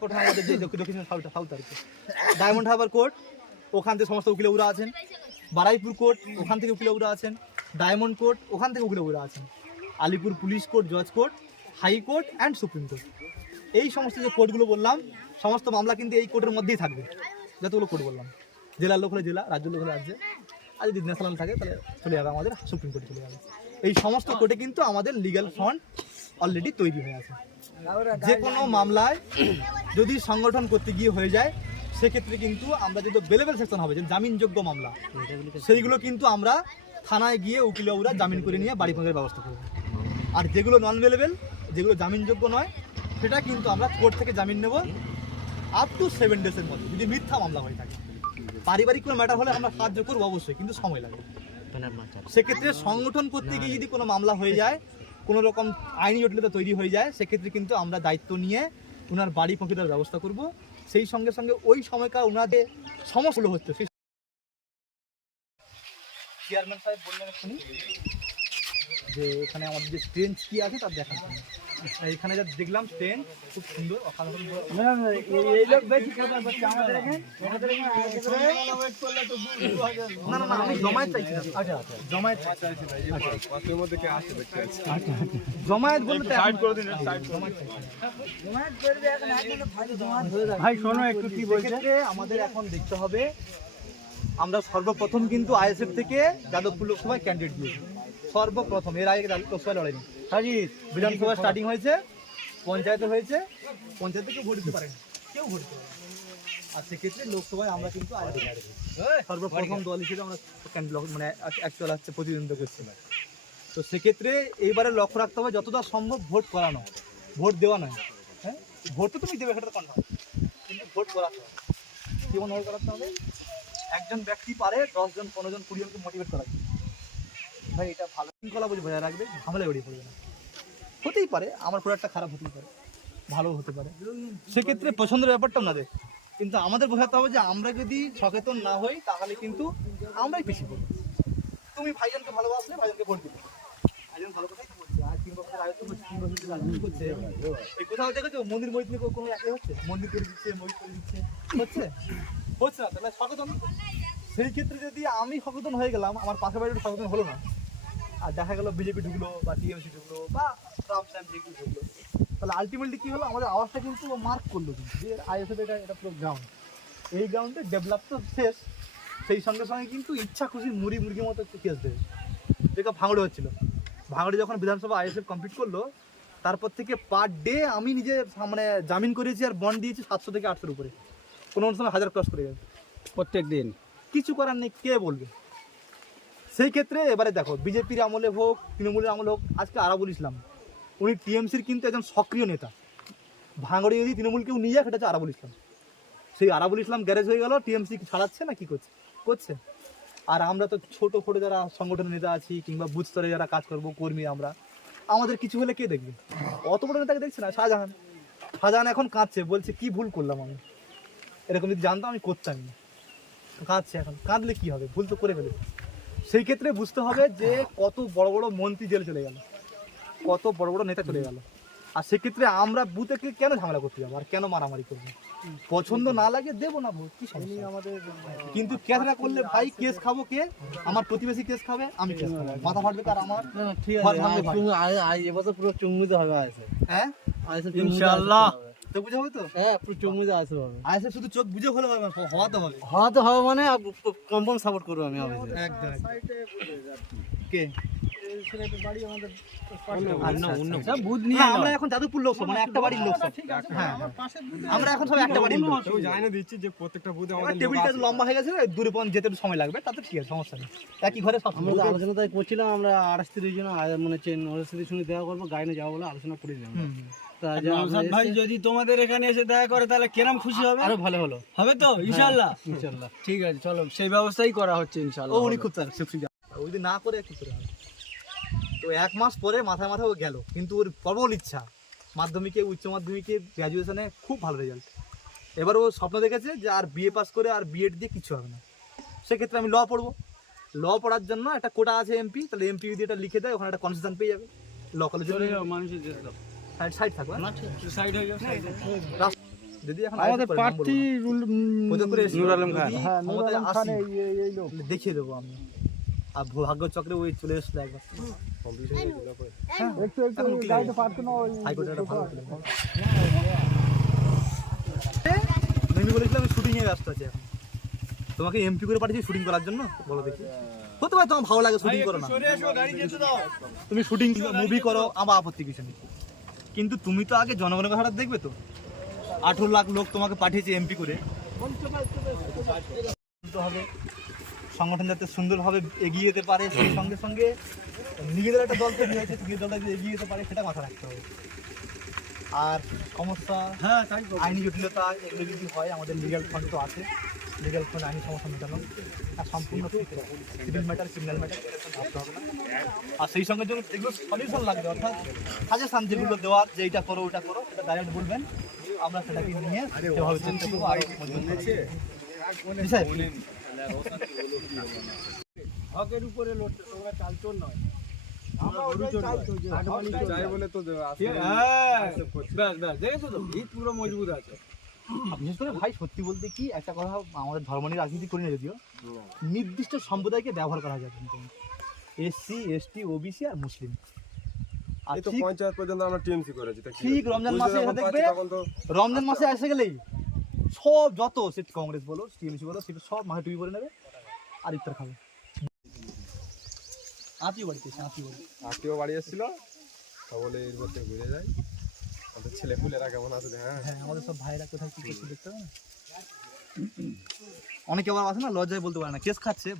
Court আমাদের যে দক্ষিণ সাউথ আর কি, ডায়মন্ড হারবার কোর্ট, ওখান থেকে সমস্ত উকিলবাবুরা আছেন। বারাইপুর কোর্ট, ওখান থেকে উকিলবাবুরা আছেন। ডায়মন্ড কোর্ট, ওখান থেকে উকিলবাবুরা আছেন। আলিপুর পুলিশ কোর্ট, জজ court, high court and supreme court, এই সমস্ত যে কোর্টগুলো বললাম, সমস্ত মামলা কিন্তু এই কোর্টের মধ্যেই থাকবে। যতগুলো কোর্ট বললাম, জেলার লোক হলে জেলা, রাজ্যের লোক হলে রাজ্যে, আর যদি ন্যাশনাল থাকে তাহলে চলে যাবে আমাদের সুপ্রিম কোর্টে চলে যাবে। এই সমস্ত কোর্টে কিন্তু আমাদের লিগ্যাল ফ্রন্ট অলরেডি তৈরি হয়ে আছে। যে কোনো মামলায় যদি সংগঠন করতে গিয়ে হয়ে যায়, সেক্ষেত্রে কিন্তু আমরা যেহেতু বেলেবেল সেকশন হবে, যে জামিনযোগ্য মামলা, সেইগুলো কিন্তু আমরা থানায় গিয়ে উকিলবাবুরা জামিন করে নিয়ে বাড়ি পৌঁছানোর ব্যবস্থা করব। আর যেগুলো নন বেলেবেল, যেগুলো জামিনযোগ্য নয়, সেটা কিন্তু আমরা কোর্ট থেকে জামিন নেব আপ টু 7 ডেজের মধ্যে, যদি মিথ্যা মামলা হয়ে থাকে। পারিবারিক কোনো ম্যাটার হলে আমরা সাহায্য করবো অবশ্যই, কিন্তু সময় লাগে। সেক্ষেত্রে সংগঠন করতে গিয়ে যদি কোনো মামলা হয়ে যায়, কোনো রকম আইনি জটিলতা তৈরি হয়ে যায়, সেক্ষেত্রে কিন্তু আমরা দায়িত্ব নিয়ে ওনার বাড়ি পৌঁছে দেওয়ার ব্যবস্থা করব। সেই সঙ্গে সঙ্গে ওই সময়কার ওনাদের সমস্যা হচ্ছে, সেই চেয়ারম্যান সাহেব বললেন শুনি যে এখানে আমাদের যে স্ট্রেঞ্জ কি আছে তার দেখা। এখানে যা দেখলাম স্ট্রেঞ্জ খুব সুন্দর, অসাধারণ। না না না, আমি জমায়েত চাইছিলাম। আচ্ছা জমায়েত জমায়েত বলতে ভাই শোনো একটু কি বলছে। আমাদের এখন দেখতে হবে, আমরা সর্বপ্রথম কিন্তু আইএসএফ থেকে যাদবপুর লোকসভায় ক্যান্ডিডেট দিয়েছি, সর্বপ্রথম। এর আগে লোকসভায় লড়াইনি। বিধানসভা স্টার্টিং হয়েছে, পঞ্চায়েতে হয়েছে, পঞ্চায়েতে কেউ ভোট দিতে পারে না, কেউ ভোট দিতে পারে না। আর সেক্ষেত্রে লোকসভায় আমরা কিন্তু সর্বপ্রথম দল হিসেবে আমরা মানে অ্যাকচুয়াল হচ্ছে প্রতিদ্বন্দ্বিতা করছি। তো সেক্ষেত্রে এইবারে লক্ষ্য রাখতে হবে যতটা সম্ভব ভোট করানো, ভোট দেওয়া নয়। হ্যাঁ, ভোট তো তুমি দেবে, সেটা তো কনফার্ম, কিন্তু ভোট করাতে হবে। কেমনভাবে করাতে হবে? একজন ব্যক্তি পারে 10 জন 15 জন 20 জনকে মোটিভেট করা যায়। ভাই এটা ভালো শৃঙ্খলা বুঝে বজায় রাখবে, ঝামেলা বেরিয়ে পড়বে না। হতেই পারে আমার প্রোডাক্টটা খারাপ হতেই পারে, ভালো হতে পারে, সেক্ষেত্রে পছন্দের ব্যাপারটা ওনাদের। কিন্তু আমাদের বোঝাতে হবে যে আমরা যদি সচেতন না হই তাহলে কিন্তু আমরাই পিছিয়ে পড়ব। তুমি ভাইজানকে ভালোবাসলে ভাইজানকে ভোট দিবে, ভাইজান ভালো কথাই বলছে। আর 3 বছরের আয়োজন হচ্ছে, 3 বছর রাজনীতি করছে, এই কোথাও দেখেছো মন্দির মসজিদে কোনো একই হচ্ছে? মন্দির করে দিচ্ছে, মসজিদ করে দিচ্ছে, হচ্ছে হচ্ছে না। তাহলে সচেতন, সেই ক্ষেত্রে যদি আমি সচেতন হয়ে গেলাম, আমার পাশের বাড়িটা সচেতন হলো না, আর দেখা গেল বিজেপি ঢুকলো বা টিএমসি ঢুকলো বা যেগুলো ঢুকলো, তাহলে আলটিমেটলি কী হলো, আমাদের আওয়াজটা কিন্তু মার্ক করলো কিন্তু যে আইএসএফ এটা পুরো গ্রাউন্ড, এই গ্রাউন্ডে ডেভেলপ তো শেষ। সেই সঙ্গে সঙ্গে কিন্তু ইচ্ছা খুশি মুরগির মতো কেস দেবে। যেটা ভাঙড়ে হচ্ছিলো, ভাঙড়ে যখন বিধানসভা আইএসএফ কমপ্লিট করলো, তারপর থেকে পার ডে আমি নিজে মানে জামিন করেছি আর বন্ড দিয়েছি 700 থেকে 800-এর উপরে, কোনো সময় 1000 ক্রস করে যাবে প্রত্যেক দিন। কিছু করার নেই, কে বলবে? সেই ক্ষেত্রে এবারে দেখো, বিজেপির আমলে হোক, তৃণমূলের আমলে হোক, আজকে আরাবুল ইসলাম উনি টিএমসির কিন্তু একজন সক্রিয় নেতা। ভাঙড়ে যদি তৃণমূলকেও নিয়ে যায়, সেটা হচ্ছে আরাবুল ইসলাম। সেই আরাবুল ইসলাম গ্যারেজ হয়ে গেল, টিএমসি ছাড়াচ্ছে না, কি করছে। আর আমরা তো ছোটো ফোটো যারা সংগঠনের নেতা আছি, কিংবা বুথ স্তরে যারা কাজ করবো কর্মী, আমরা আমাদের কিছু হলে কে দেখবে? অত বড় নেতাকে দেখছে না। শাহজাহান এখন কাঁদছে, বলছে কি ভুল করলাম আমি, এরকম যদি জানতাম আমি করতাম না। কাঁদছে, এখন কাঁদলে কি হবে, ভুল তো করে ফেলেছে। সেই ক্ষেত্রে বুঝতে হবে যে কত বড় বড় মন্ত্রী জেলে চলে গেল, কত বড় বড় নেতা চলে গেল। আর সেক্ষেত্রে আমরা বুথে কেন ঝামেলা করতে যাবো, আর কেন মারামারি করবো? পছন্দ না লাগে দেবো না ভোট, কি সমস্যা আমাদের? কিন্তু কেসটা করলে ভাই কেস খাবো কে? আমার প্রতিবেশী কেস খাবে, আমি কেস খাবো, মাথা ফাটবে তার আমার। ঠিক আছে, এবছর পুরো চুঙ্গুতে হবে। হ্যাঁ ইনশাআল্লাহ, তো বুঝে হবে তো? হ্যাঁ, পুরো চোখ বুঝে আসবে। আইএসএফ শুধু চোখ বুঝে হলে হবে না, হওয়াতে হবে মানে কনফার্ম সাপোর্ট করবো আমি। একদম কে আমরা এখন যাদবপুর লোকসভা, মানে একটা বাড়ির লোকসভা। হ্যাঁ, আমরা এখন সব একটা বাড়ির লোক জানিয়ে দিচ্ছি যে প্রত্যেকটা বুথে আমাদের টেবিলটা লম্বা হয়ে গেছে, দূরে পর্যন্ত যেতে সময় লাগবে, তাতে কি আছে, সমস্যা নেই। একই ঘরে সব আমরা আলোচনা তাই করছিলাম, আমরা 28 জন মানে ওদের সাথে দেওয়া করবো, গাইনে যাওয়া বলে আলোচনা করে দিলাম। ভাই যদি তোমাদের এখানে এসে দেখা করে তাহলে কেরম খুশি হবে, আরো ভালো হবে তো ইনশাআল্লাহ। ইনশাআল্লাহ ঠিক আছে, চলো সেই ব্যবস্থাই করা হচ্ছে ইনশাআল্লাহ। উনি খুব ওই দিন না করে কি করে হবে? তো 1 মাস পরে মাথায় ও গেল, কিন্তু ওর প্রবল ইচ্ছা, মাধ্যমিকে, উচ্চ মাধ্যমিকে, গ্র্যাজুয়েশনে খুব ভালো রেজাল্ট। এবার ও স্বপ্ন দেখেছে যে আর বিএ পাস করে আর বিএড দিয়ে কিছু হবে না, সেক্ষেত্রে আমি ল পড়বো। ল পড়ার জন্য একটা কোটা আছে এমপি, তাহলে এমপি যদি এটা লিখে দেয়, ওখানে একটা কনসেশন পেয়ে যাবে। ল কলেজে মানুষের সাইড থাকবে, যদি এখন আমাদের প্রার্থী নুর আলম খান, হ্যাঁ নুর আলম খান এই লোক দেখিয়ে দেবো আমি। আর ভাগ্য চক্রে ওই চলে এসেছিল একবার, একটু গাইতে পারতো না ওই হাইকোর্টে একটা ভালো ছিল। আমি বলেছিলাম আমি শুটিং এ ব্যস্ত আছি এখন, তোমাকে এমপি করে পাঠিয়েছি শুটিং করার জন্য, বলো দেখি হতে পারে তোমার ভালো লাগে শুটিং করো না, তুমি শুটিং মুভি করো, আমার আপত্তি কিছু নেই, কিন্তু তুমি তো আগে জনগণের কথাটা দেখবে তো। 18 লাখ লোক তোমাকে পাঠিয়েছে এমপি করে, হবে সংগঠন যাতে সুন্দরভাবে এগিয়ে যেতে পারে, সেই সঙ্গে সঙ্গে নিজেদের একটা দল তৈরি হয়েছে, নিজের দলটা যদি এগিয়ে যেতে পারে সেটা মাথা রাখতে হবে। আর সমস্যা, আইনি জটিলতা এগুলো যদি হয়, আমাদের লিগ্যাল ফান্ড তো আছে, লিগ্যাল ফান্ড আইনি সমস্যা মেটানো, আর সম্পূর্ণ সিভিল ম্যাটার ক্রিমিনাল ম্যাটার ভাবতে হবে না। আর সেই সঙ্গে যেগুলো সলিউশন লাগবে, অর্থাৎ সাজেশন যেগুলো দেওয়ার, যে এইটা করো ওটা করো, সেটা ডাইরেক্ট বলবেন, আমরা সেটাকে নিয়ে সেভাবে চেষ্টা করবো আরো মজবুত করার। হকের উপরে লড়তে, তোমরা চালচোর নয়। মজবুত আছে। বিশেষ করে ভাই সত্যি বলতে কি একটা কথা, আমাদের ধর্ম নিয়ে রাজনীতি করি না যদিও, নির্দিষ্ট সম্প্রদায়কে ব্যবহার করা যায় কিন্তু, এসসি এসটি ওবিসি আর মুসলিম। আর এই তো পঞ্চায়েত পর্যন্ত আমরা টিএমসি করেছি, ঠিক রমজান মাসে এসে দেখবে, রমজান মাসে এসে গেলেই সব যত সে কংগ্রেস বলো টিএমসি বলো সেটা সব মাঠে টুপি পরে নেবে আর ইফতার খাবে। আত্মীয় বাড়ি এসেছিল, বলে এর মধ্যে ঘুরে যায়, আমাদের ছেলে পুলেরা কেমন আছে। হ্যাঁ হ্যাঁ, আমাদের সব ভাইরা কোথায় কি করছে দেখতে হবে না। অনেকে আবার আছে না লজ্জায় বলতে পারে না, কেস খাচ্ছে।